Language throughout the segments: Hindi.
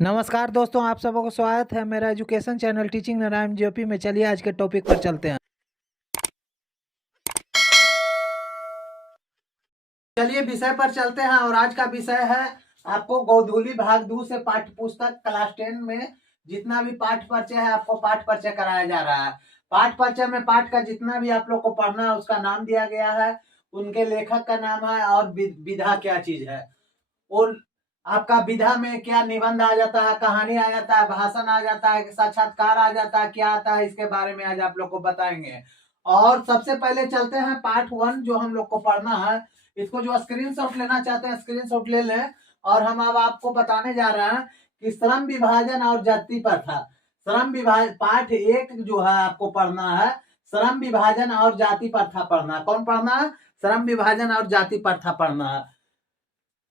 नमस्कार दोस्तों, आप सबको स्वागत है मेरा education channel teaching Narayan JP में। चलिए आज के टॉपिक पर चलते हैं। चलिए विषय पर चलते हैं और आज का विषय है आपको गोधूली भाग 2 से पाठ्य पुस्तक क्लास 10 में जितना भी पाठ परिचय है आपको पाठ परिचय कराया जा रहा है। पाठ परिचय में पाठ का जितना भी आप लोग को पढ़ना है उसका नाम दिया गया है, उनके लेखक का नाम है और विधा क्या चीज है। और आपका विधा में क्या निबंध आ जाता है, कहानी आ जाता है, भाषण आ जाता है, साक्षात्कार आ जाता है, क्या आता है, इसके बारे में आज आप लोग को बताएंगे। और सबसे पहले चलते हैं पार्ट 1 जो हम लोग को पढ़ना है। इसको जो स्क्रीनशॉट लेना चाहते हैं स्क्रीनशॉट ले लें। और हम अब आपको बताने जा रहे हैं कि श्रम विभाजन और जाति प्रथा। श्रम विभाजन पाठ 1 जो है आपको पढ़ना है, श्रम विभाजन और जाति प्रथा पढ़ना है। कौन पढ़ना है? श्रम विभाजन और जाति प्रथा पढ़ना है।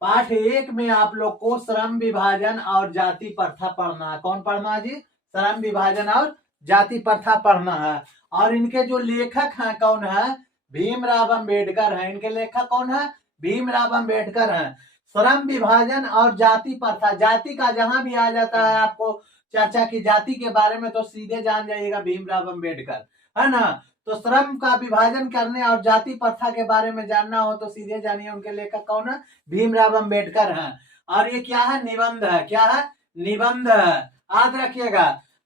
पाठ 1 में आप लोग को श्रम विभाजन और जाति प्रथा पढ़ना है। कौन पढ़ना है जी? श्रम विभाजन और जाति प्रथा पढ़ना है। और इनके जो लेखक हैं कौन है? भीमराव अंबेडकर हैं। इनके लेखक कौन है? भीमराव अंबेडकर हैं। श्रम विभाजन और जाति प्रथा, जाति का जहां भी आ जाता है आपको चर्चा की जाति के बारे में तो सीधे जान जाइएगा भीमराव अंबेडकर, है ना। तो श्रम का विभाजन करने और जाति प्रथा के बारे में जानना हो तो सीधे जानिए उनके लेखक कौन है? भीमराव अंबेडकर हैं। और ये क्या है? निबंध है। क्या है? निबंध है। याद रखिएगा,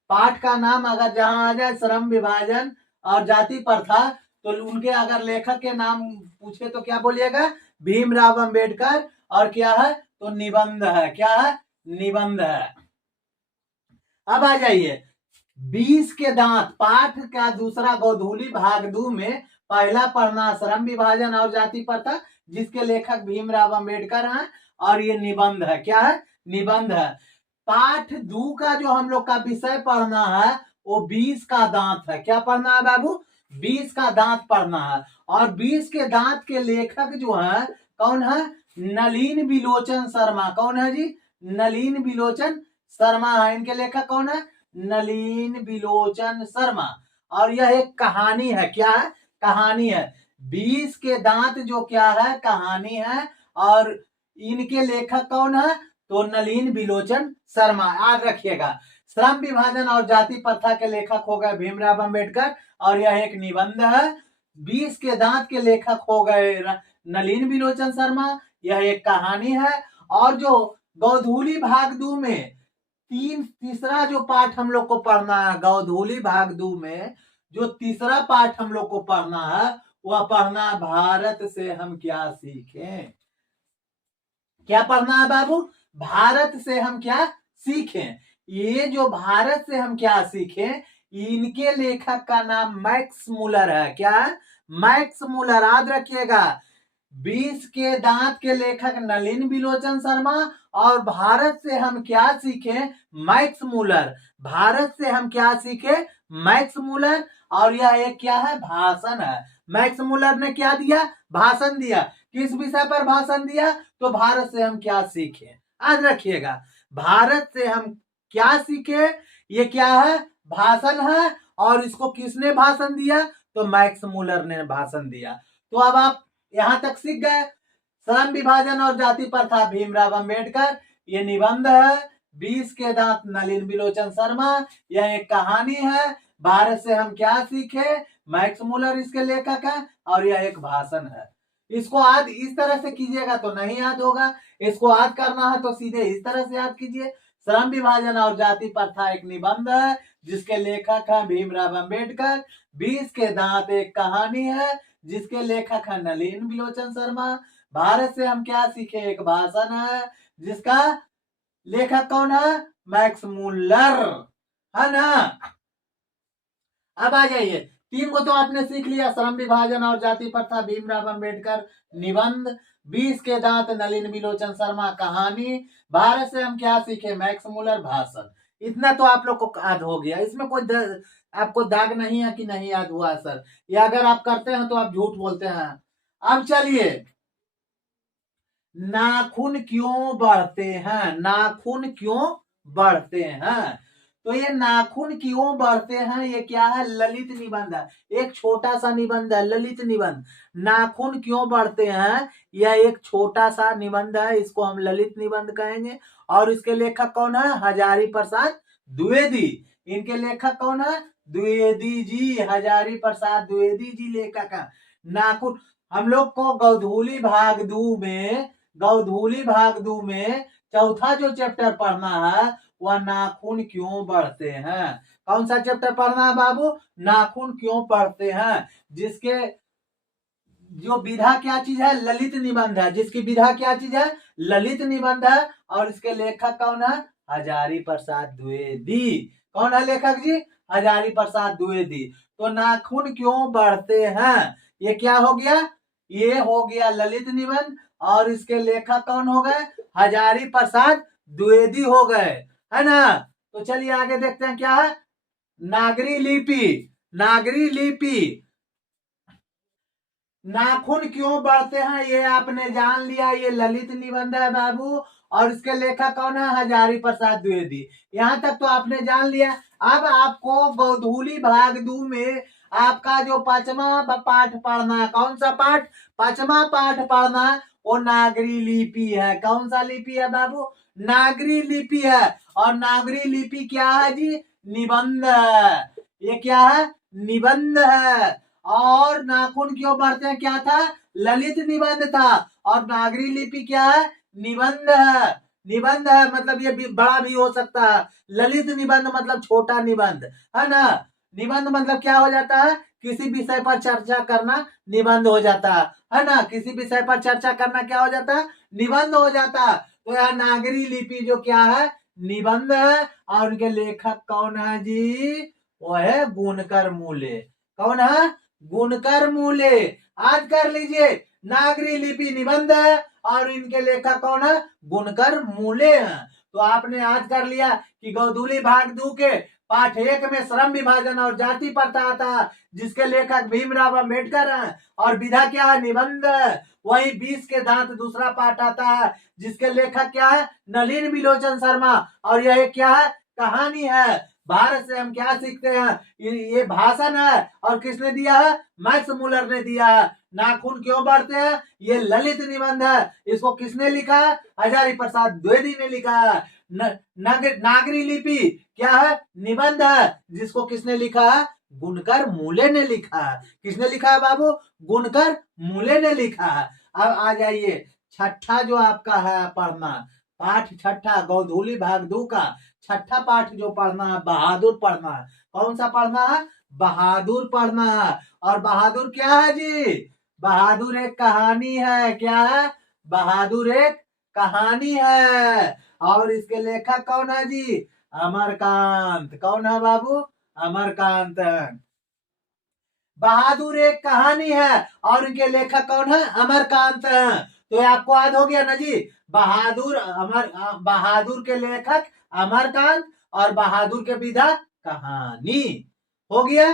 पाठ का नाम अगर जहां आ जाए श्रम विभाजन और जाति प्रथा तो उनके अगर लेखक के नाम पूछे तो क्या बोलिएगा? भीमराव अंबेडकर। और क्या है? तो निबंध है। क्या है? निबंध है। अब आ जाइए 20 के दांत पाठ का दूसरा गोधूली भाग 2 में पहला पढ़ना श्रम विभाजन और जाति प्रथा, जिसके लेखक भीमराव अंबेडकर हैं। और ये निबंध है। क्या है? निबंध है। पाठ 2 का जो हम लोग का विषय पढ़ना है वो 20 का दांत है। क्या पढ़ना है बाबू? 20 का दांत पढ़ना है। और 20 के दांत के लेखक जो है कौन है? नलिन बिलोचन शर्मा। कौन है जी? नलिन बिलोचन शर्मा है। इनके लेखक कौन है? नलिन बिलोचन शर्मा। और यह एक कहानी है। क्या है? कहानी है। 20 के दांत जो क्या है? कहानी है। और इनके लेखक कौन है? तो नलिन बिलोचन शर्मा। याद रखिएगा, श्रम विभाजन और जाति प्रथा के लेखक हो गए भीमराव अंबेडकर और यह एक निबंध है। 20 के दांत के लेखक हो गए नलिन बिलोचन शर्मा, यह एक कहानी है। और जो गोधूली भाग 2 में तीसरा जो पाठ हम लोग को पढ़ना है, गोधूली भाग 2 में जो तीसरा पाठ हम लोग को पढ़ना है वह पढ़ना है भारत से हम क्या सीखें। क्या पढ़ना है बाबू? भारत से हम क्या सीखें। ये जो भारत से हम क्या सीखें, इनके लेखक का नाम मैक्स मुलर है। क्या? Max Muller. याद रखिएगा, 20 के दांत के लेखक नलिन बिलोचन शर्मा और भारत से हम क्या सीखें, मैक्स मुलर। भारत से हम क्या सीखे, मैक्स मुलर। और यह एक क्या है? भाषण है। मैक्स मुलर ने क्या दिया? भाषण दिया। किस विषय पर भाषण दिया? तो भारत से हम क्या सीखे। याद रखिएगा, भारत से हम क्या सीखे, ये क्या है? भाषण है। और इसको किसने भाषण दिया? तो मैक्स मुलर ने भाषण दिया। तो अब आप यहां तक सीख गए। श्रम विभाजन और जाति प्रथा भीमराव अंबेडकर, ये निबंध है। 20 के दांत नलिन बिलोचन शर्मा, यह एक कहानी है। भारत से हम क्या सीखे, मैक्स मुलर इसके लेखक है। और यह एक भाषण है। इसको याद इस तरह से कीजिएगा तो नहीं याद होगा, इसको याद करना है तो सीधे इस तरह से याद कीजिए। श्रम विभाजन और जाति प्रथा एक निबंध है जिसके लेखक है भीमराव अंबेडकर। 20 के दांत एक कहानी है जिसके लेखक है नलिन बिलोचन शर्मा। भारत से हम क्या सीखे एक भाषण है जिसका लेखक कौन है? मैक्स मुलर, है ना। अब आ जाइए, 3 को तो आपने सीख लिया, श्रम विभाजन और जाति प्रथा भीमराव अंबेडकर निबंध, 20 के दांत नलिन बिलोचन शर्मा कहानी, भारत से हम क्या सीखे मैक्स मुलर भाषण। इतना तो आप लोग को याद हो गया। इसमें कोई आपको दाग नहीं है कि नहीं याद हुआ सर, या अगर आप करते हैं तो आप झूठ बोलते हैं। अब चलिए, नाखून क्यों बढ़ते हैं, नाखून क्यों बढ़ते हैं। तो ये नाखून क्यों बढ़ते हैं, ये क्या है? ललित निबंध है। एक छोटा सा निबंध है, ललित निबंध। नाखून क्यों बढ़ते हैं, यह एक छोटा सा निबंध है, इसको हम ललित निबंध कहेंगे। और इसके लेखक कौन है? हजारी प्रसाद द्विवेदी। इनके लेखक कौन है? द्विवेदी जी, हजारी प्रसाद द्विवेदी जी लेखक है। नाखून, हम लोग को गौधूली भाग दू में चौथा जो चैप्टर पढ़ना है वह नाखून क्यों बढ़ते हैं। कौन सा चैप्टर पढ़ना है बाबू? नाखून क्यों बढ़ते हैं, जिसके जो विधा क्या चीज है? ललित निबंध है। जिसकी विधा क्या चीज है? ललित निबंध है। और इसके लेखक कौन है? हजारी प्रसाद द्विवेदी। कौन है लेखक जी? हजारी प्रसाद द्विवेदी। तो नाखून क्यों बढ़ते हैं, ये क्या हो गया? ये हो गया ललित निबंध। और इसके लेखक कौन हो गए? हजारी प्रसाद द्विवेदी हो गए, है ना। तो चलिए आगे देखते हैं क्या है। नागरी लिपि। नागरी लिपि, नाखून क्यों बढ़ते हैं ये आपने जान लिया। ये ललित निबंध है बाबू। और इसके लेखक कौन है? हजारी प्रसाद द्विवेदी। यहाँ तक तो आपने जान लिया। अब आपको गोधूली भाग दू में आपका जो पांचवा पाठ पढ़ना है। कौन सा पाठ? पांचवा पाठ पढ़ना है, वो नागरी लिपि है। कौन सा लिपि है बाबू? नागरी लिपि है। और नागरी लिपि क्या है जी? निबंध है। ये क्या है? निबंध है। और नाखून क्यों बढ़ते हैं क्या था? ललित निबंध था। और नागरी लिपि क्या है? निबंध है। निबंध है मतलब ये भी बड़ा भी हो सकता है। ललित निबंध मतलब छोटा निबंध, है ना। निबंध मतलब क्या हो जाता है? किसी विषय पर चर्चा करना निबंध हो जाता है ना। किसी विषय पर चर्चा करना क्या हो जाता है? निबंध हो जाता है। तो यह नागरी लिपि जो क्या है? निबंध है। और उनके लेखक कौन है जी? वो है गुणकर मूले। कौन है? गुणकर मूले। आज कर लीजिए, नागरी लिपि निबंध है और इनके लेखक कौन है? गुणकर मूले हैं। तो आपने आज कर लिया कि गोधूली भाग दू के पाठ 1 में श्रम विभाजन और जाति प्रथा आता है, जिसके लेखक भीमराव अम्बेडकर हैं। और विधा क्या है? निबंध। वही 20 के दांत दूसरा पाठ आता है, जिसके लेखक क्या है? नलिन बिलोचन शर्मा। और यह क्या है? कहानी है। भारत से हम क्या सीखते हैं? ये भाषण है। और किसने दिया है? मैक्स मुलर ने दिया है। नाखून क्यों बढ़ते हैं, ये ललित निबंध है। इसको किसने लिखा है? हजारी प्रसाद द्विवेदी ने लिखा है। नागरी लिपि क्या है? निबंध है। जिसको किसने लिखा है? गुणकर मूले ने लिखा है। किसने लिखा है बाबू? गुणकर मूले ने लिखा है। अब आ जाइए छठा जो आपका है पढ़ना, पाठ छठा गोधूली भाग दू का छठा पाठ जो पढ़ना है, बहादुर पढ़ना है। कौन सा पढ़ना है? बहादुर पढ़ना है। और बहादुर क्या है जी? बहादुर एक कहानी है। क्या है? बहादुर एक कहानी है। और इसके लेखक कौन है जी? अमरकांत। कौन है बाबू? अमरकांत। बहादुर एक कहानी है और इनके लेखक कौन है? अमरकांत है। तो ये आपको याद हो गया ना जी। बहादुर के लेखक अमरकांत और बहादुर के विधा कहानी हो गया।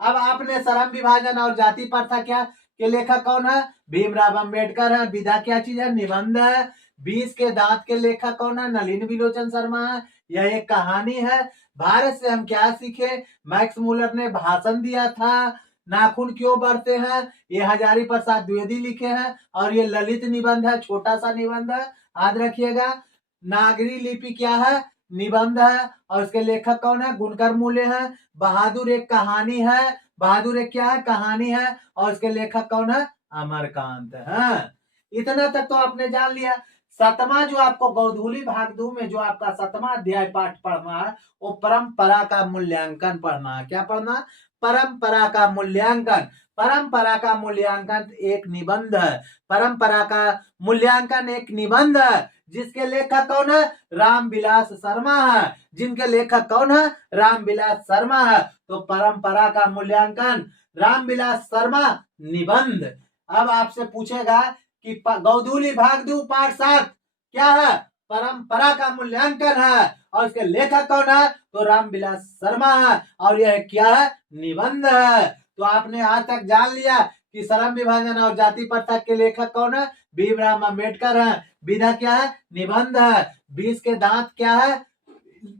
अब आपने श्रम विभाजन और जाति प्रथा क्या के लेखक कौन है? भीमराव अम्बेडकर है। विधा क्या चीज है? निबंध है। 20 के दांत के लेखक कौन है? नलिन बिलोचन शर्मा है। यह एक कहानी है। भारत से हम क्या सीखे? मैक्स मुलर ने भाषण दिया था। नाखून क्यों बढ़ते हैं, ये हजारी प्रसाद द्विवेदी लिखे हैं। और ये ललित निबंध है, छोटा सा निबंध है, याद रखिएगा। नागरी लिपि क्या है? निबंध है। और इसके लेखक कौन है? गुणकर मूले हैं। बहादुर एक कहानी है। बहादुर एक क्या है? कहानी है। और इसके लेखक कौन है? अमरकांत है। इतना तक तो आपने जान लिया। सतमा जो आपको गोधूली भाग दू में जो आपका 7वां अध्याय पाठ पढ़ना है, वो परंपरा का मूल्यांकन पढ़ना है। क्या पढ़ना? परंपरा का मूल्यांकन। परंपरा का मूल्यांकन एक निबंध है। परंपरा का मूल्यांकन एक निबंध है, जिसके लेखक कौन है? रामविलास शर्मा है। जिनके लेखक कौन है? रामविलास शर्मा है। तो परंपरा का मूल्यांकन रामविलास शर्मा निबंध। अब आपसे पूछेगा कि गोधूली भाग दू पाठ 7 क्या है? परंपरा का मूल्यांकन है। और इसके लेखक कौन है? तो रामविलास शर्मा है। और यह क्या है? निबंध है। तो आपने आज तक जान लिया कि श्रम विभाजन और जाति प्रथा के लेखक कौन है? भीमराव अम्बेडकर है। विधा क्या है? निबंध है। 20 के दांत क्या है?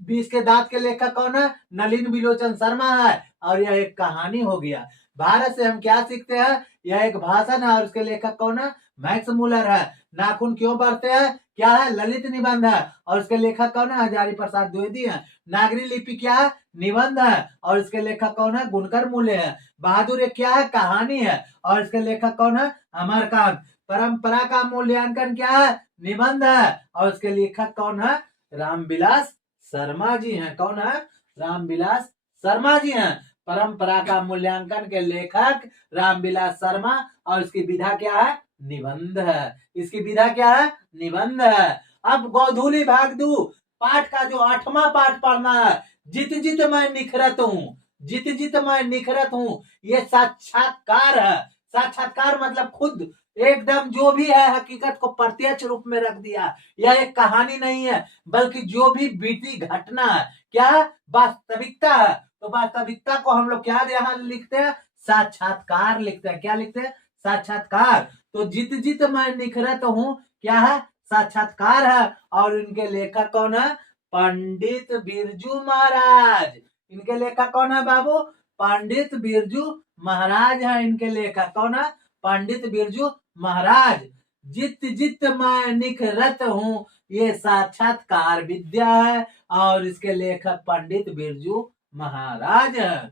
20 के दांत के लेखक कौन है? नलिन बिलोचन शर्मा है। और यह एक कहानी हो गया। भारत से हम क्या सीखते हैं? यह एक भाषण है। और उसके लेखक कौन है? मैक्स मुलर है। नाखून क्यों बढ़ते हैं? क्या है? ललित निबंध है और उसके लेखक कौन है? हजारी प्रसाद द्विवेदी है। नागरी लिपि क्या है? निबंध है और इसके लेखक कौन है? गुणकर मूल्य है। बहादुर एक क्या है? कहानी है और इसके लेखक कौन है? अमरकांत। परंपरा का मूल्यांकन क्या है? निबंध है और उसके लेखक कौन है? रामविलास शर्मा जी हैं। कौन है? रामविलास शर्मा जी हैं। परंपरा का मूल्यांकन के लेखक रामविलास शर्मा और इसकी विधा क्या है? निबंध है। इसकी विधा क्या है? निबंध है। अब गोधूली भाग दू पाठ का जो 8वां पाठ पढ़ना है, जित जित मैं निखरत हूँ, जित जित मैं निखरत हूँ, ये साक्षात्कार है। साक्षात्कार मतलब खुद एकदम जो भी है हकीकत को प्रत्यक्ष रूप में रख दिया। यह एक कहानी नहीं है बल्कि जो भी बीती घटना है, क्या है? वास्तविकता है। तो वास्तविकता को हम लोग क्या यहाँ लिखते हैं? साक्षात्कार लिखते हैं। क्या लिखते हैं? साक्षात्कार। तो जित जित मैं निखरत हूँ क्या है? साक्षात्कार है। और इनके लेखक कौन है? पंडित बिरजू महाराज। इनके लेखक कौन है बाबू? पंडित बिरजू महाराज है। इनके लेखक कौन है? पंडित बिरजू महाराज। जित जित मैं निखरत हूँ, ये साक्षात्कार विद्या है और इसके लेखक पंडित बिरजू महाराज है।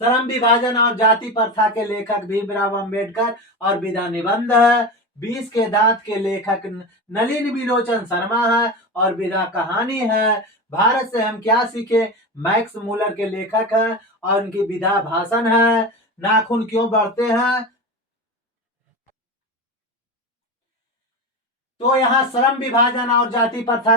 श्रम विभाजन और जाति प्रथा के लेखक भीमराव अंबेडकर और विधा निबंध है। 20 के दांत के लेखक नलिन विलोचन शर्मा है और विधा कहानी है। भारत से हम क्या सीखे? मैक्स मूलर के लेखक है और उनकी विधा भाषण है। नाखून क्यों बढ़ते हैं? तो यहाँ श्रम विभाजन और जाति प्रथा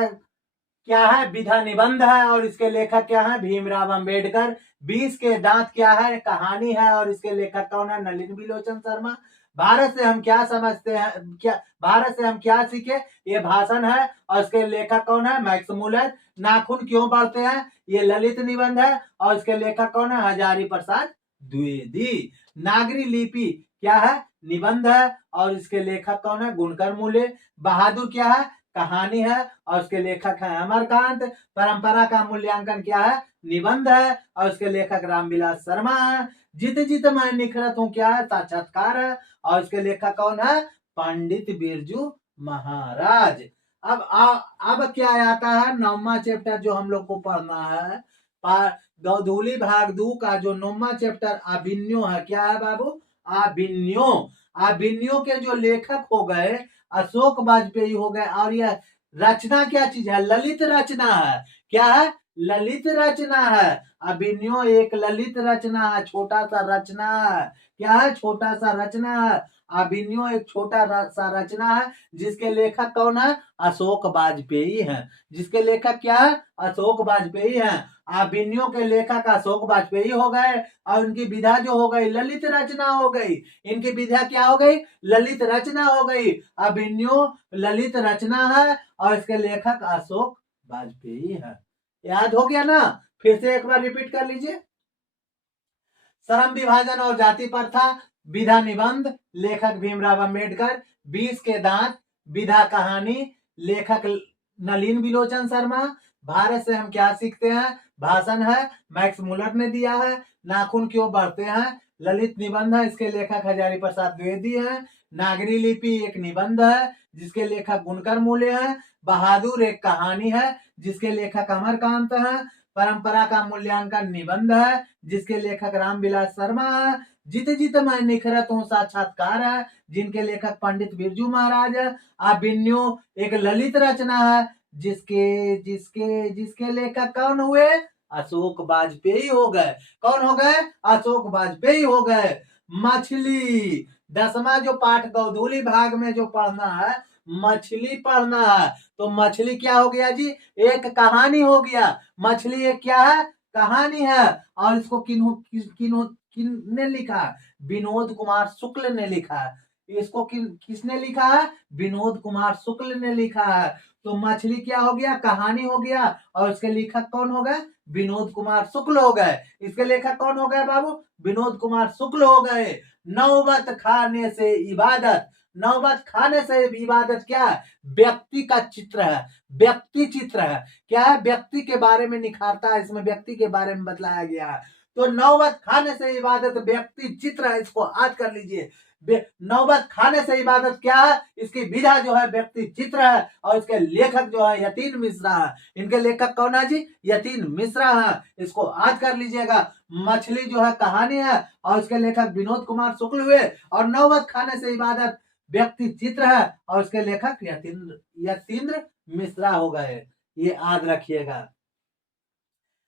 क्या है? विधा निबंध है और इसके लेखक क्या है? भीमराव अंबेडकर। 20 के दांत क्या है? कहानी है और इसके लेखक कौन है? नलिन विलोचन शर्मा। भारत से हम क्या समझते हैं? क्या भारत से हम क्या सीखे? ये भाषण है और इसके लेखक कौन है? Max Muller. नाखून क्यों बढ़ते हैं? ये ललित निबंध है और इसके लेखक कौन है? हजारी प्रसाद द्विवेदी। नागरी लिपि क्या है? निबंध है और इसके लेखक कौन है? गुणकर मूल्य। बहादुर क्या है? कहानी है और उसके लेखक है अमरकांत। परंपरा का मूल्यांकन क्या है? निबंध है और उसके लेखक रामविलास शर्मा है। जित जित मैं निखरत हूँ क्या है? साक्षात्कार है और उसके लेखक कौन है? पंडित बिरजू महाराज। अब क्या आता है? 9वां चैप्टर जो हम लोग को पढ़ना है। गोधूली भाग 2 का जो 9वां चैप्टर अभिन्यो है। क्या है बाबू? अभिन्यो। अभिन्यो के जो लेखक हो गए अशोक वाजपेयी हो गए और यह रचना क्या चीज है? ललित रचना है। क्या है? ललित रचना है। अभिनयो एक ललित रचना है, छोटा सा रचना है। क्या है? छोटा सा रचना है। अभिनयो एक छोटा सा रचना है जिसके लेखक कौन है? अशोक वाजपेयी हैं। जिसके लेखक क्या है? अशोक वाजपेयी हैं। अभिनयो के लेखक अशोक वाजपेयी हो गए और उनकी विधा जो हो गई ललित रचना हो गई। इनकी विधा क्या हो गई? ललित रचना हो गई। अभिनयो ललित रचना है और इसके लेखक अशोक वाजपेयी है। याद हो गया ना? फिर से एक बार रिपीट कर लीजिए। श्रम विभाजन और जाति प्रथा, विधा निबंध, लेखक भीमराव अंबेडकर। 20 के दांत, विधा कहानी, लेखक नलिन विलोचन शर्मा। भारत से हम क्या सीखते हैं? भाषण है, मैक्स मूलर ने दिया है। नाखून क्यों बढ़ते हैं? ललित निबंध है, इसके लेखक हजारी प्रसाद द्विवेदी हैं। नागरी लिपि एक निबंध है जिसके लेखक गुणकर मूल्य है। बहादुर एक कहानी है जिसके लेखक अमरकांत है। परंपरा का मूल्यांकन निबंध है जिसके लेखक रामविलास शर्मा है। जित जित मैं निखरत हूँ साक्षात्कार है जिनके लेखक पंडित बिरजू महाराज है। अभिन्यो एक ललित रचना है जिसके जिसके जिसके लेखक कौन हुए? अशोक वाजपेयी हो गए। कौन हो गए? अशोक वाजपेयी हो गए। मछली 10वां जो पाठ गोधूली भाग में जो पढ़ना है, मछली पढ़ना है। तो मछली क्या हो गया जी? एक कहानी हो गया। मछली एक क्या है? कहानी है और इसको किसने लिखा? विनोद कुमार शुक्ल ने लिखा है। इसको किसने लिखा है? विनोद कुमार शुक्ल ने लिखा है। तो मछली क्या हो गया? कहानी हो गया और इसके लेखक कौन हो गए? विनोद कुमार शुक्ल हो गए। इसके लेखक कौन हो गए बाबू? विनोद कुमार शुक्ल हो गए। नौबत खाने से इबादत, नौबत खाने से इबादत क्या है? व्यक्ति का चित्र है, व्यक्ति चित्र है। क्या है? व्यक्ति के बारे में निखारता है, इसमें व्यक्ति के बारे में बतलाया गया है। तो नौबत खाने से इबादत व्यक्ति चित्र है, इसको याद कर लीजिए। नौबत खाने से इबादत क्या है, इसकी विधा जो है व्यक्ति चित्र है, और इसके लेखक जो है यतीन मिश्रा है। इनके लेखक कौन है जी, यतीन मिश्रा है, इसको याद कर लीजिएगा। मछली जो है कहानी है, और इसके लेखक विनोद कुमार शुक्ल हुए, और नौबत खाने से इबादत व्यक्ति चित्र है, और उसके लेखक यतीन्द्र मिश्रा हो गए, ये याद रखिएगा।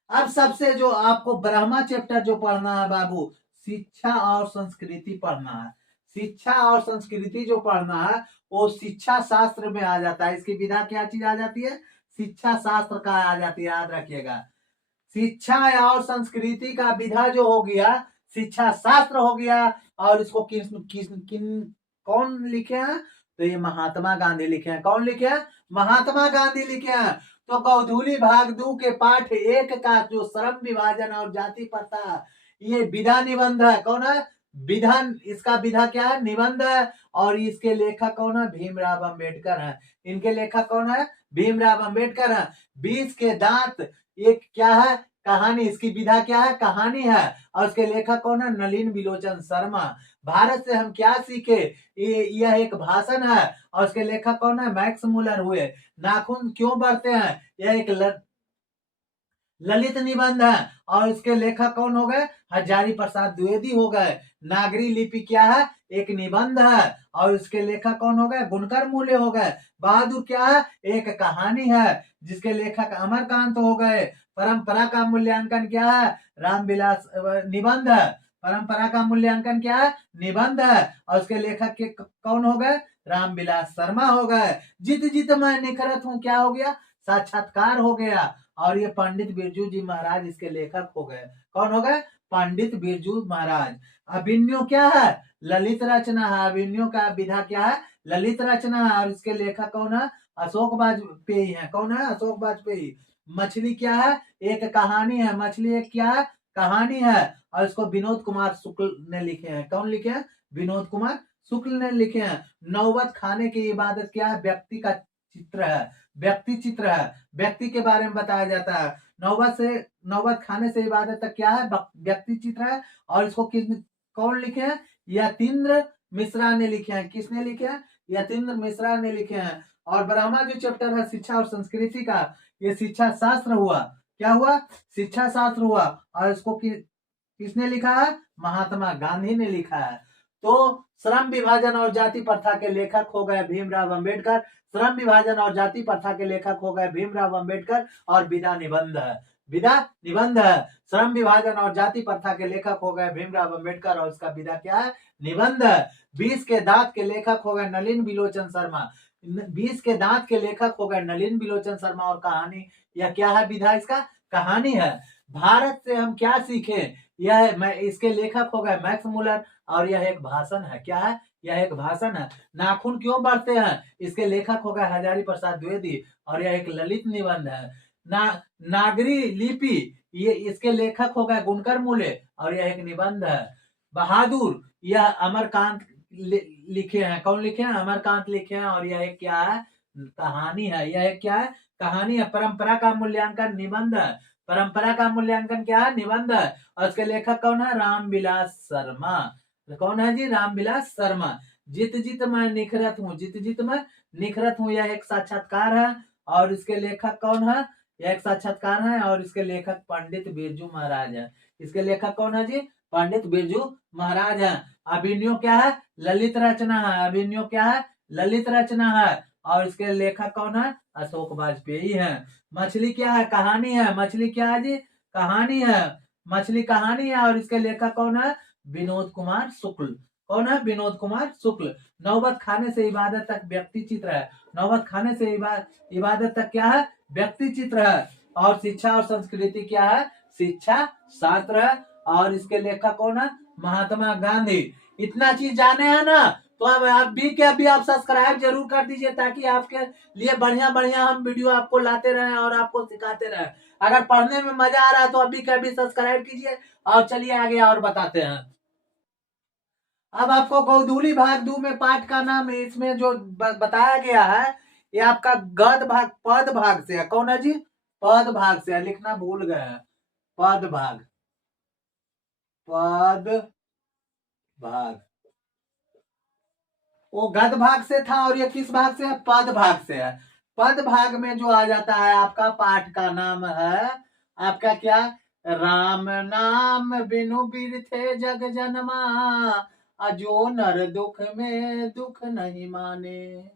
अब सबसे जो आपको ब्रह्मा चैप्टर जो पढ़ना है बाबू, शिक्षा और संस्कृति पढ़ना है। शिक्षा और संस्कृति जो पढ़ना है वो शिक्षा शास्त्र में आ जाता है। इसकी विधा क्या चीज आ जाती है, शिक्षा शास्त्र का आ जाती है, याद रखिएगा। शिक्षा और संस्कृति का विधा जो हो गया शिक्षा शास्त्र हो गया, और इसको कौन लिखे हैं, तो ये महात्मा गांधी लिखे हैं। कौन लिखे हैं, महात्मा गांधी लिखे हैं। तो गोधूली भाग 2 के पाठ 1 का जो श्रम विभाजन और जाति प्रथा, ये विधा निबंध है। कौन है, विधान, इसका विधा क्या है, निबंध है, और इसके लेखक कौन है, भीमराव अंबेडकर है। इनके लेखक कौन है, भीमराव अंबेडकर है। 20 के दांत एक क्या है, कहानी, इसकी विधा क्या है, कहानी है, और उसके लेखक कौन है, नलिन बिलोचन शर्मा। भारत से हम क्या सीखे, यह एक भाषण है, और उसके लेखक कौन है, मैक्स मुलर हुए। नाखून क्यों बढ़ते हैं, यह एक ललित निबंध है, और इसके लेखक कौन हो गए, हजारी प्रसाद द्विवेदी हो गए। नागरी लिपि क्या है, एक निबंध है, और इसके लेखक कौन हो गए, बुनकर मूल्य हो गए। बहादुर क्या है, एक कहानी है, जिसके लेखक अमरकांत हो गए। परंपरा का मूल्यांकन क्या है, रामविलास निबंध है। परंपरा का मूल्यांकन क्या है, निबंध है, और उसके लेखक के कौन हो गए, रामविलास शर्मा हो गए। जित जित मैं निखरत हूँ क्या हो गया, साक्षात्कार हो गया, और ये पंडित बिरजू जी महाराज इसके लेखक हो गए। कौन हो गए, पंडित बिरजू महाराज। अभिन्यो क्या है, ललित रचना है। अभिन्यो का विधा क्या है, ललित रचना है, और इसके लेखक कौन है, अशोक वाजपेयी है। कौन है, अशोक वाजपेयी। मछली क्या है, एक कहानी है। मछली एक क्या है, कहानी है, और इसको विनोद कुमार शुक्ल ने लिखे हैं। कौन लिखे हैं, विनोद कुमार शुक्ल ने लिखे हैं। नौबत खाने की इबादत क्या है, व्यक्ति का चित्र है, व्यक्ति चित्र है, व्यक्ति के बारे में बताया जाता है। नौबत खाने से इबादत तक क्या है, व्यक्ति चित्र है, और इसको कौन लिखे हैं, यतीन्द्र मिश्रा ने लिखे हैं। किसने लिखे हैं, यतीन्द्र मिश्रा ने लिखे हैं। और ब्रह्मा जो चैप्टर है शिक्षा और संस्कृति का, ये शिक्षा शास्त्र हुआ। क्या हुआ, शिक्षा शास्त्र हुआ, और इसको किसने लिखा है, महात्मा गांधी ने लिखा है। तो श्रम विभाजन और जाति प्रथा के लेखक हो गए भीमराव अंबेडकर। श्रम विभाजन और जाति प्रथा के लेखक हो गए भीमराव अंबेडकर, और विधा निबंध है, विधा निबंध है। श्रम विभाजन और जाति प्रथा के लेखक हो गए भीमराव अंबेडकर, और उसका विधा क्या है, निबंध है। 20 के दांत के लेखक हो गए नलिन बिलोचन शर्मा। 20 के दांत के लेखक हो गए नलिन बिलोचन शर्मा, और कहानी, यह क्या है, विधा इसका कहानी है। भारत से हम क्या सीखे, यह मैं इसके लेखक हो गए मैक्स मुलर, और यह एक भाषण है। क्या है, यह एक भाषण है। नाखून क्यों बढ़ते हैं, इसके लेखक हो गए हजारी प्रसाद द्विवेदी, और यह एक ललित निबंध है। नागरी लिपि, ये इसके लेखक हो गए बुनकर मूल्य, और यह एक निबंध है। बहादुर, यह अमरकांत लिखे हैं। कौन लिखे हैं, अमरकांत लिखे हैं, और यह एक क्या है, कहानी है। यह एक क्या है, कहानी है। परंपरा का मूल्यांकन निबंध है। परंपरा का मूल्यांकन क्या है, निबंध है, और उसके लेखक कौन है, रामविलास शर्मा। कौन है जी, रामविलास शर्मा। जित जित मैं निखरत हूँ, जित जित मैं निखरत हूँ, यह एक साक्षात्कार है, और इसके लेखक कौन है, यह एक साक्षात्कार है, और इसके लेखक पंडित बिरजू महाराज है। इसके लेखक कौन है जी, पंडित बिरजू महाराज है। अभिनयो क्या है, ललित रचना है। अभिनयो क्या है, ललित रचना है, और इसके लेखक कौन है, अशोक वाजपेयी है। मछली क्या है, कहानी है। मछली क्या है जी, कहानी है। मछली कहानी है, और इसके लेखक कौन है, विनोद कुमार शुक्ल। कौन है, विनोद कुमार शुक्ल। नौबत खाने से इबादत तक व्यक्ति चित्र है। नौबत खाने से इबादत तक क्या है, व्यक्ति चित्र है। और शिक्षा और संस्कृति क्या है, शिक्षा शास्त्र है, और इसके लेखक कौन है, महात्मा गांधी। इतना चीज जाने हैं ना, तो अब आप भी के अभी आप सब्सक्राइब जरूर कर दीजिए, ताकि आपके लिए बढ़िया बढ़िया हम वीडियो आपको लाते रहें और आपको सिखाते रहें। अगर पढ़ने में मजा आ रहा है तो अभी के अभी सब्सक्राइब कीजिए, और चलिए आगे और बताते हैं। अब आपको गोधूली भाग 2 में पाठ का नाम है, इसमें जो बताया गया है, ये आपका गद भाग पद भाग से है। कौन है जी, पद भाग से है, लिखना भूल गए हैं। पद भाग, पद भाग, वो गद भाग से था, और ये किस भाग से है? पद भाग से है। पद भाग में जो आ जाता है आपका पाठ का नाम है आपका क्या? राम नाम बिनु बिरथे जग जनमा, अजो नर दुख में दुख नहीं माने।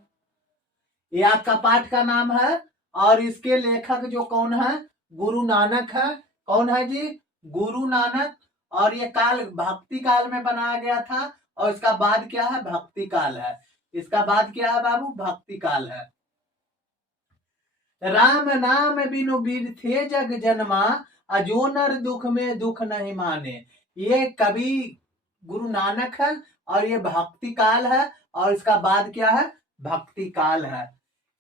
ये आपका पाठ का नाम है, और इसके लेखक जो कौन है? गुरु नानक है। कौन है जी? गुरु नानक। और ये काल भक्ति काल में बनाया गया था, और इसका बाद क्या है? भक्ति काल है। इसका बाद क्या है बाबू? भक्ति काल है। राम नाम बिनु बिरथे जग जन्मा, अजो नर दुख में दुख नहीं माने। ये कवि गुरु नानक है, और ये भक्ति काल है, और इसका बाद क्या है? भक्ति काल है।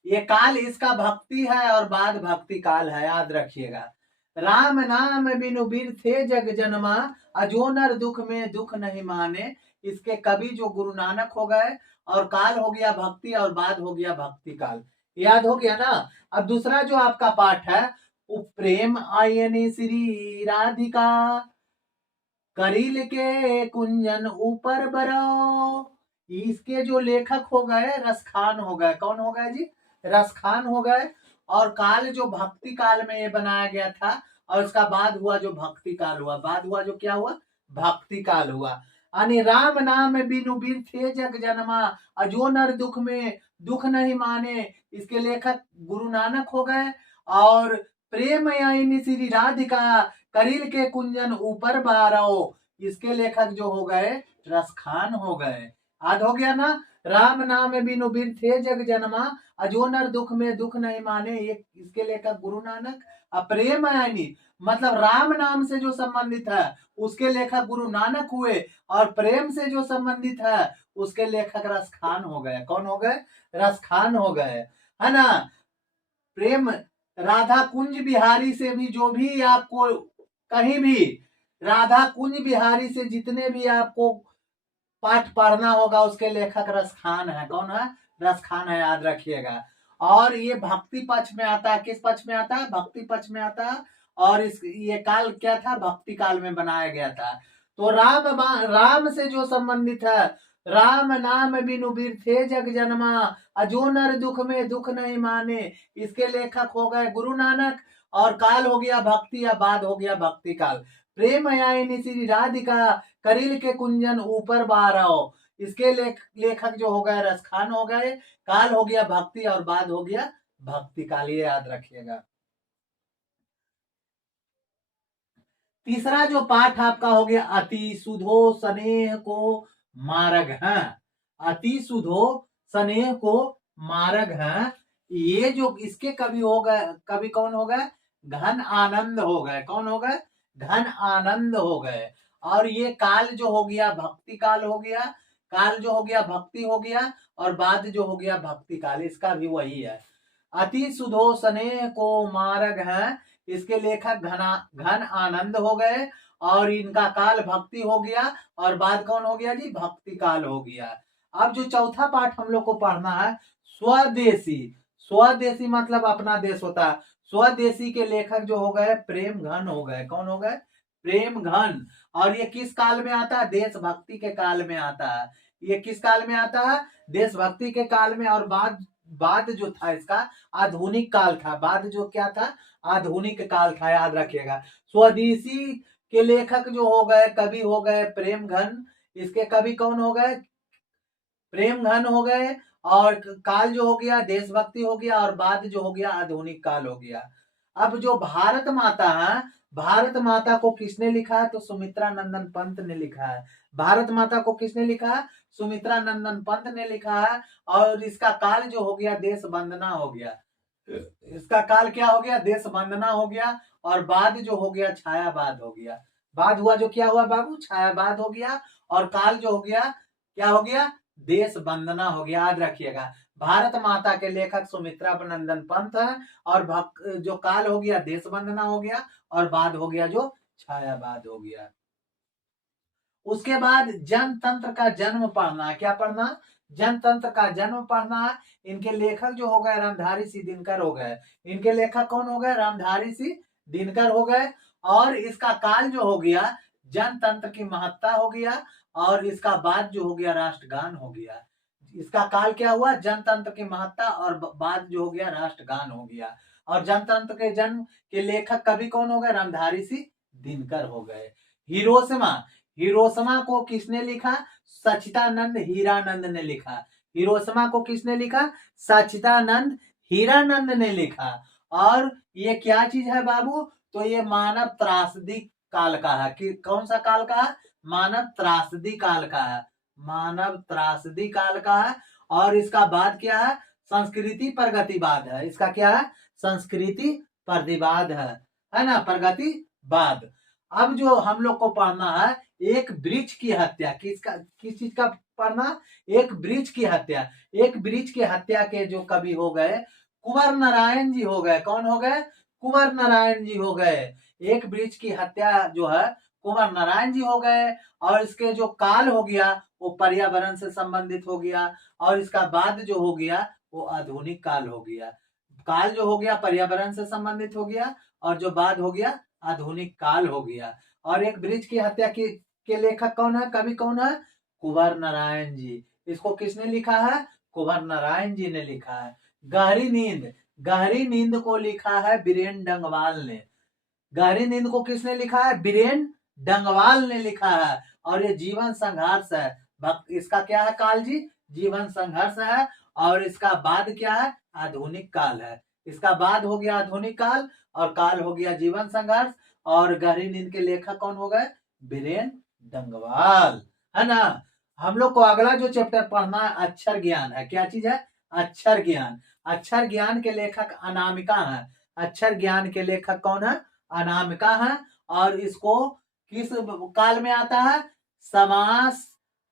ये काल इसका भक्ति है, और बाद भक्ति काल है, याद रखिएगा। राम नाम बिनु बिरथे जग जन्मा, अजो नर दुख में दुख नहीं माने। इसके कवि जो गुरु नानक हो गए, और काल हो गया भक्ति, और बाद हो गया भक्ति काल। याद हो गया ना? अब दूसरा जो आपका पाठ है, वो प्रेम आयनी श्री राधिका, करील के कुंजन ऊपर बरो। इसके जो लेखक हो गए रसखान हो गए। कौन हो गए जी? रसखान हो गए। और काल जो भक्ति काल में ये बनाया गया था, और इसका बाद हुआ जो भक्ति काल हुआ, बाद हुआ जो क्या हुआ? भक्ति काल हुआ। यानी राम नाम बिनु बिरथे जग जन्मा, अजो नर दुख में दुख नहीं माने। इसके लेखक गुरु नानक हो गए। और प्रेम आईनी श्री राधिका, करील के कुंजन ऊपर बारो। इसके लेखक जो हो गए रसखान हो गए। याद हो गया ना? राम नाम बिनु बिरथे जग जन्मा, अजो नर दुख में दुख नहीं माने। ये इसके लेखक गुरु नानक। प्रेम आयनी मतलब राम नाम से जो संबंधित है उसके लेखक गुरु नानक हुए, और प्रेम से जो संबंधित है उसके लेखक रसखान हो गए। कौन हो गए? रसखान हो गए, है ना? प्रेम राधा कुंज बिहारी से भी, जो भी आपको कहीं भी राधा कुंज बिहारी से जितने भी आपको पाठ पढ़ना होगा, उसके लेखक रसखान है। कौन है? रसखान है, याद रखिएगा। और ये भक्ति पक्ष में आता है। किस पक्ष में आता है? भक्ति पक्ष में आता है। और इस ये काल क्या था? भक्ति काल में बनाया गया था। तो राम से जो संबंधित है, राम नाम बिनु बिरथे जग जन्मा, अजो नर दुख में दुख नहीं माने। इसके लेखक हो गए गुरु नानक। और काल हो गया भक्ति, या बाद हो गया भक्ति काल। प्रेम आयनी श्री राधिका, करील के कुंजन ऊपर बारो। इसके लेखक जो हो गए रसखान हो गए। काल हो गया भक्ति, और बाद हो गया भक्ति काल। ये याद रखिएगा। तीसरा जो पाठ आपका हो गया, अति सुधो स्नेह को मार्ग है। अति सुधो स्नेह को मार्ग है। ये जो इसके कवि हो गए, कवि कौन हो गए? घन आनंद हो गए। कौन हो गए? घन आनंद हो गए। और ये काल जो हो गया भक्ति काल हो गया। काल जो हो गया भक्ति हो गया, और बाद जो हो गया भक्ति काल। इसका भी वही है। अति सुधो स्नेह को मार्ग है। इसके लेखक घन आनंद हो गए, और इनका काल भक्ति हो गया, और बाद कौन हो गया जी? भक्ति काल हो गया। अब जो चौथा पाठ हम लोग को पढ़ना है, स्वदेशी। स्वदेशी मतलब अपना देश होता है। स्वदेशी के लेखक जो हो गए प्रेम घन हो गए। कौन हो गए? प्रेम घन। और ये किस काल में आता है? देशभक्ति के काल में आता है। ये किस काल में आता है? देशभक्ति के काल में। और बाद जो था इसका आधुनिक काल था। बाद जो क्या था? आधुनिक काल था, याद रखिएगा। स्वदेशी के लेखक जो हो गए, कवि हो गए प्रेम घन। इसके कवि कौन हो गए? प्रेम घन हो गए। और काल जो हो गया देशभक्ति हो गया, और बाद जो हो गया आधुनिक काल हो गया। अब जो भारत माता है, भारत माता को किसने लिखा है? तो सुमित्रा नंदन पंत ने लिखा है। भारत माता को किसने लिखा है? सुमित्रा नंदन पंत ने लिखा है। और इसका काल जो हो गया देश वंदना हो गया। इसका काल क्या हो गया? देश वंदना हो गया। और बाद जो हो गया छायावाद हो गया। बाद हुआ जो क्या हुआ बाबू? छायावाद हो गया। और काल जो हो गया क्या हो गया? देश वंदना हो गया। याद रखिएगा, भारत माता के लेखक सुमित्रा नंदन पंत है। और जो काल हो गया देश वंदना हो गया, और बाद हो गया जो छायावाद हो गया। उसके बाद जनतंत्र का जन्म पढ़ना है। क्या पढ़ना? जनतंत्र का जन्म पढ़ना है। इनके लेखक जो हो गए रामधारी सिंह दिनकर हो गए। इनके लेखक कौन हो गए? रामधारी सिंह दिनकर हो गए। और इसका काल जो हो गया जनतंत्र की महत्ता हो गया, और इसका बाद जो हो गया राष्ट्रगान हो गया। इसका काल क्या हुआ, जनतंत्र की महत्ता, और बाद जो हो गया राष्ट्रगान हो गया। और जनतंत्र के जन्म के लेखक कवि कौन हो गए, रामधारी सिंह दिनकर हो गए। हिरोशिमा, हिरोशिमा को किसने लिखा, सच्चिदानंद हीरानंद ने लिखा। हिरोशिमा को किसने लिखा, सच्चिदानंद हीरानंद ने लिखा। और ये क्या चीज है बाबू, तो ये मानव त्रासदी काल का है। कि कौन सा काल का है, मानव त्रासदी काल का है, मानव त्रासदी काल का है। और इसका बाद क्या है, संस्कृति प्रगतिवाद है। इसका क्या है, संस्कृति प्रतिवाद है ना, प्रगतिवाद। अब जो हम लोग को पढ़ना है, एक वृक्ष की हत्या, किस चीज का पढ़ना, एक वृक्ष की हत्या। एक वृक्ष की हत्या के जो कवि हो गए, कुंवर नारायण जी हो गए। कौन हो गए, कुंवर नारायण जी हो गए। एक वृक्ष की हत्या जो है कुंवर नारायण जी हो गए। और इसके जो काल हो गया वो पर्यावरण से संबंधित हो गया। और इसका बाद जो हो गया वो आधुनिक काल हो गया। काल जो हो गया पर्यावरण से संबंधित हो गया, और जो बाद हो गया आधुनिक काल हो गया। और एक वृक्ष की हत्या के लेखक कौन है, कवि कौन है, कुंवर नारायण जी। इसको किसने लिखा है, कुंवर नारायण जी ने लिखा है। गहरी नींद, गहरी नींद को लिखा है बीरेन डंगवाल ने। गहरी नींद को किसने लिखा है, बीरेन डंगवाल ने लिखा है। और ये जीवन संघर्ष है, इसका क्या है काल जी, जीवन संघर्ष है। और इसका बाद क्या है, आधुनिक काल है। इसका बाद हो गया आधुनिक काल, और काल हो गया जीवन संघर्ष। और गहरी नींद के लेखक कौन हो गए, बीरेन डंगवाल, है ना। हम लोग को अगला जो चैप्टर पढ़ना है अक्षर ज्ञान है। क्या चीज है, अक्षर ज्ञान। अक्षर ज्ञान के लेखक अनामिका है। अक्षर ज्ञान के लेखक कौन है, अनामिका है। और इसको किस काल में आता है, समास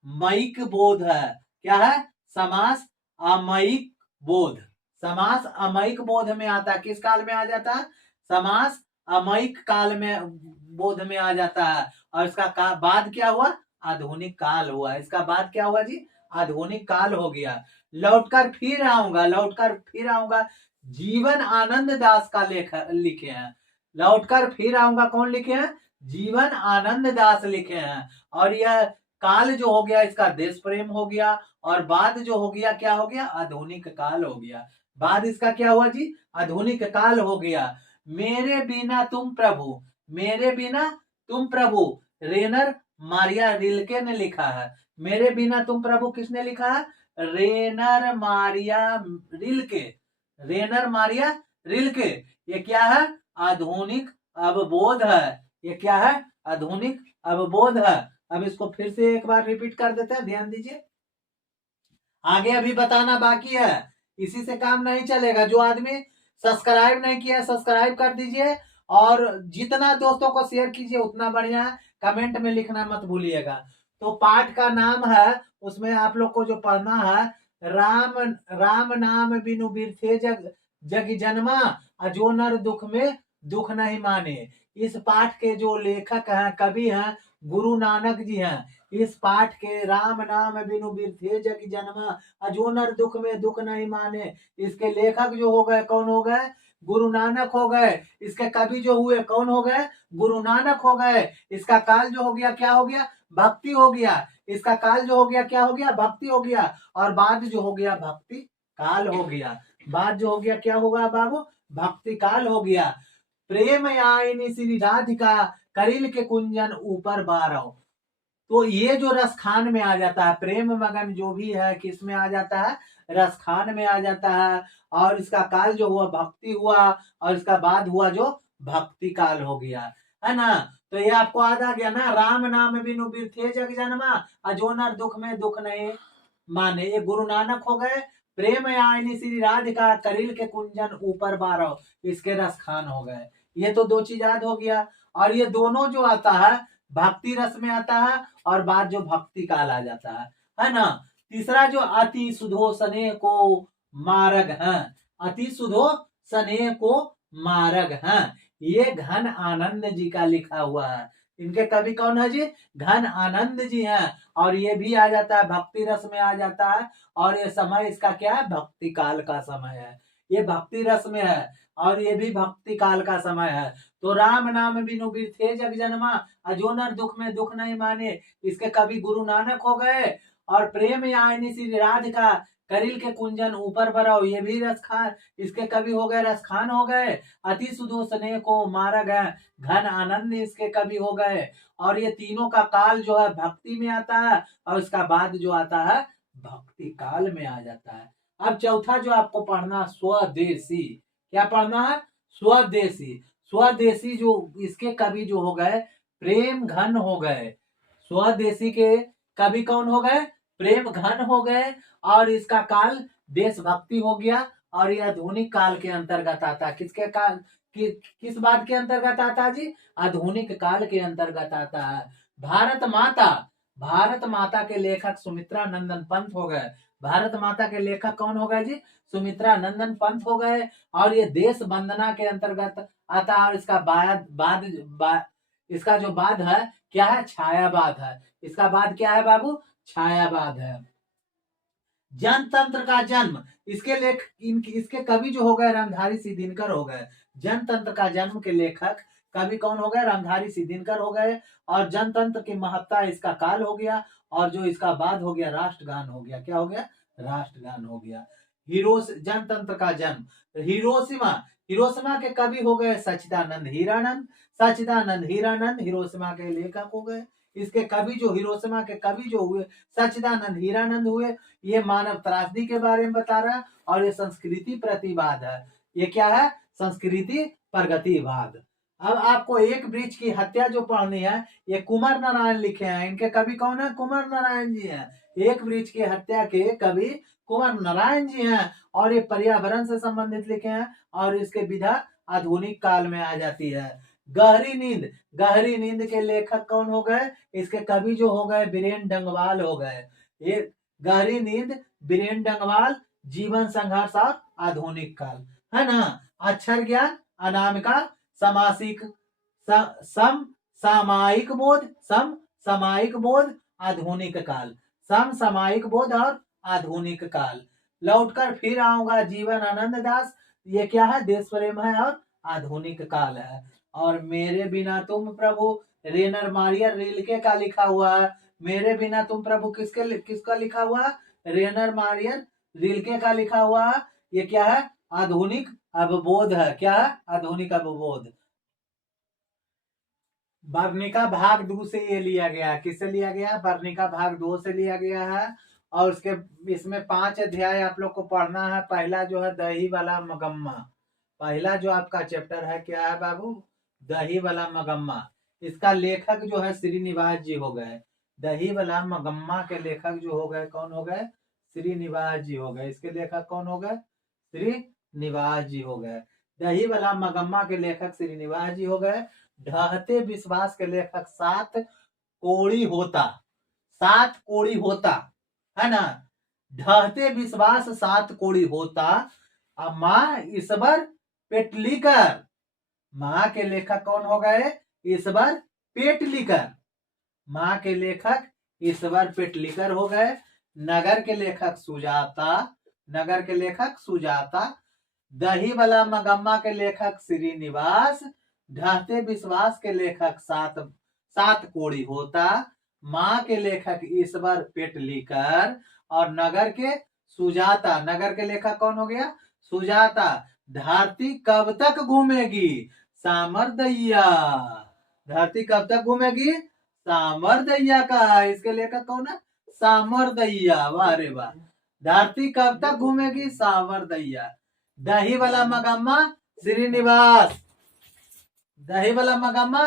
मयिक बोध है। क्या है, समास अमयिक बोध। समास अमयिक बोध में आता है। किस काल में आ जाता है, समास अमयिक काल में बोध में आ जाता है। और इसका बाद क्या हुआ, आधुनिक काल हुआ। इसका बाद क्या हुआ जी, आधुनिक काल हो गया। लौटकर फिर आऊंगा, लौटकर फिर आऊंगा, जीवन आनंद दास का लिखे हैं। लौटकर फिर आऊंगा कौन लिखे हैं, जीवन आनंद दास लिखे हैं। और यह काल जो हो गया इसका देश प्रेम हो गया। और बाद जो हो गया क्या हो गया, आधुनिक काल हो गया। बाद इसका क्या हुआ जी, आधुनिक काल हो गया। मेरे बिना तुम प्रभु, मेरे बिना तुम प्रभु, रेनर मारिया रिल्के ने लिखा है। मेरे बिना तुम प्रभु किसने लिखा है, रेनर मारिया रिल्के, रेनर मारिया रिल्के। ये क्या है, आधुनिक अवबोध है। ये क्या है, आधुनिक अवबोध है। अब इसको फिर से एक बार रिपीट कर देते हैं, ध्यान दीजिए। आगे अभी बताना बाकी है, इसी से काम नहीं चलेगा। जो आदमी सब्सक्राइब नहीं किया सब्सक्राइब कर दीजिए, और जितना दोस्तों को शेयर कीजिए उतना बढ़िया। कमेंट में लिखना मत भूलिएगा। तो पाठ का नाम है, उसमें आप लोग को जो पढ़ना है, राम राम नाम बिनु बिरथे जग जग जन्मा, अजो नर दुख में दुख नहीं माने। इस पाठ के जो लेखक हैं, कवि हैं, गुरु नानक जी हैं। इस पाठ के राम नाम बिनु बिरथे जग जन्मा, अजो नर दुख में दुख नहीं माने, इसके लेखक जो हो गए कौन हो गए, गुरु नानक हो गए। इसके कवि जो हुए कौन हो गए, गुरु नानक हो गए। इसका काल जो हो गया क्या हो गया, भक्ति हो गया। इसका काल जो हो गया क्या हो गया, भक्ति हो गया। और बाद जो हो गया भक्ति काल हो गया। बाद जो हो गया क्या होगा बाबू, भक्ति काल हो गया। प्रेम आईनी श्री राधिका, करिल के कुंजन ऊपर बारव। तो ये जो रसखान में आ जाता है, प्रेम मगन जो भी है किस में आ जाता है, रसखान में आ जाता है। और इसका काल जो हुआ भक्ति हुआ, और इसका बाद हुआ जो भक्ति काल हो गया, है ना। तो ये आपको याद आ गया ना, राम नाम बिनु बिरथे जग जन्मा, अजो नर दुख में दुख नहीं माने। ये गुरु नानक हो गए। प्रेम आईनी श्री राधिका, करिल के कुंजन ऊपर बारव, इसके रसखान हो गए। ये तो दो चीज याद हो गया। और ये दोनों जो आता है भक्ति रस में आता है, और बाद जो भक्ति काल आ जाता है ना। तीसरा जो अति सुधो स्नेह को मार्ग है, अति सुधो स्नेह को मार्ग है, ये घन आनंद जी का लिखा हुआ है। इनके कवि कौन है जी, घन आनंद जी हैं। और ये भी आ जाता है भक्ति रस में आ जाता है। और ये समय इसका क्या है, भक्ति काल का समय है। ये भक्ति रस में है, और ये भी भक्ति काल का समय है। तो राम नाम बिनु बिरथे जग जन्मा, अजो नर दुख में दुख नहीं माने, इसके कवि गुरु नानक हो गए। और प्रेम यानी श्री राधिका करिल के कुंजन ऊपर बराओ, ये भी रसखान, इसके कवि हो गए रसखान हो गए। अति सुधो स्नेह को मारा गया, घन आनंद इसके कवि हो गए। और ये तीनों का काल जो है भक्ति में आता है, और इसका बाद जो आता है भक्ति काल में आ जाता है। अब चौथा जो आपको पढ़ना स्वदेशी, क्या पढ़ना है? स्वदेशी। स्वदेशी जो इसके कवि जो हो गए प्रेम घन हो गए। स्वदेशी के कवि कौन हो गए? प्रेम घन हो गए। और इसका काल देशभक्ति हो गया, और ये आधुनिक काल के अंतर्गत आता है। किसके काल किस बात के अंतर्गत आता है जी? आधुनिक काल के अंतर्गत आता है। भारत माता, भारत माता के लेखक सुमित्रा नंदन पंत हो गए। भारत माता के लेखक कौन हो गए जी? सुमित्रा नंदन पंत हो गए। और ये देश वंदना के अंतर्गत आता है। और इसका इसका जो बाद है क्या है? छायावाद है। इसका बाद क्या है बाबू? छायावाद है। जनतंत्र का जन्म, इसके कवि जो हो गए रामधारी सिंह दिनकर हो गए। जनतंत्र का जन्म के लेखक कवि कौन हो गए? रामधारी सिंह दिनकर हो गए। और जनतंत्र की महत्ता इसका काल हो गया। और जो इसका बाद हो गया राष्ट्रगान हो गया। क्या हो गया? राष्ट्रगान हो गया। जनतंत्र का जन्म। हिरोशिमा, हिरोशिमा के कवि हो गए सच्चिदानंद हीरानंद। सच्चिदानंद हीरानंद हिरोशिमा के लेखक हो गए। इसके कवि जो हिरोशिमा के कवि जो हुए सच्चिदानंद हीरानंद हुए। ये मानव त्रासदी के बारे में बता रहा है। और ये संस्कृति प्रतिवाद है। ये क्या है? संस्कृति प्रगतिवाद। अब आपको एक वृक्ष की हत्या जो पढ़नी है, ये कुमार नारायण लिखे हैं। इनके कवि कौन है? कुमार नारायण जी हैं। एक वृक्ष की हत्या के कवि कुमार नारायण जी हैं। और ये पर्यावरण से संबंधित लिखे हैं। और इसके विधा आधुनिक काल में आ जाती है। गहरी नींद, गहरी नींद के लेखक कौन हो गए? इसके कवि जो हो गए बीरेन डंगवाल हो गए। ये गहरी नींद, बीरेन डंगवाल, जीवन संघर्ष और आधुनिक काल, है ना। अक्षर ज्ञान, अनामिका, समासिक, सम सामायिक बोध, सम सामायिक बोध, आधुनिक काल, सम सामायिक बोध और आधुनिक काल। लौटकर फिर आऊंगा, जीवन आनंद दास, ये क्या है? देश प्रेम है और आधुनिक काल है। और मेरे बिना तुम प्रभु, रेनर मारियर रिल्के का लिखा हुआ है। मेरे बिना तुम प्रभु किसका लिखा हुआ? रेनर मारियर रिल्के का लिखा हुआ है। ये क्या है? आधुनिक अवबोध है। क्या है? आधुनिक अवबोध। वर्णिका भाग 2 से ये लिया गया। किससे लिया गया? वर्णिका भाग 2 से लिया गया है। और इसमें 5 अध्याय आप लोग को पढ़ना है। पहला जो है दही वाला मगम्मा। पहला जो आपका चैप्टर है क्या है बाबू? दही वाला मगम्मा। इसका लेखक जो है श्रीनिवास जी हो गए। दही वाला मगम्मा के लेखक जो हो गए कौन हो गए? श्रीनिवास जी हो गए। इसके लेखक कौन हो गए? श्रीनिवास जी हो गए। दही वाला मगम्मा के लेखक श्रीनिवास जी हो गए। ढहते विश्वास के लेखक सात कोड़ी होता। सात कोड़ी होता, है ना। ढहते विश्वास सात कोड़ी होता। माँ ईश्वर पेटलीकर, माँ के लेखक कौन हो गए? ईश्वर पेटलीकर। माँ के लेखक ईश्वर पेटलीकर हो गए। नगर के लेखक सुजाता, नगर के लेखक सुजाता। दही वाला मगम्मा के लेखक श्रीनिवास। ढहते विश्वास के लेखक सात कोड़ी होता। माँ के लेखक ईश्वर पेटलीकर। और नगर के सुजाता, नगर के लेखक कौन हो गया? सुजाता। धरती कब तक घूमेगी? सामरदैया। धरती कब तक घूमेगी? सामरदैया का। इसके लेखक कौन है? सामरदैया। वाह रे वाह। धरती कब तक घूमेगी? सामरदैया। दही वाला मगम्मा श्रीनिवास। दही वाला मगम्मा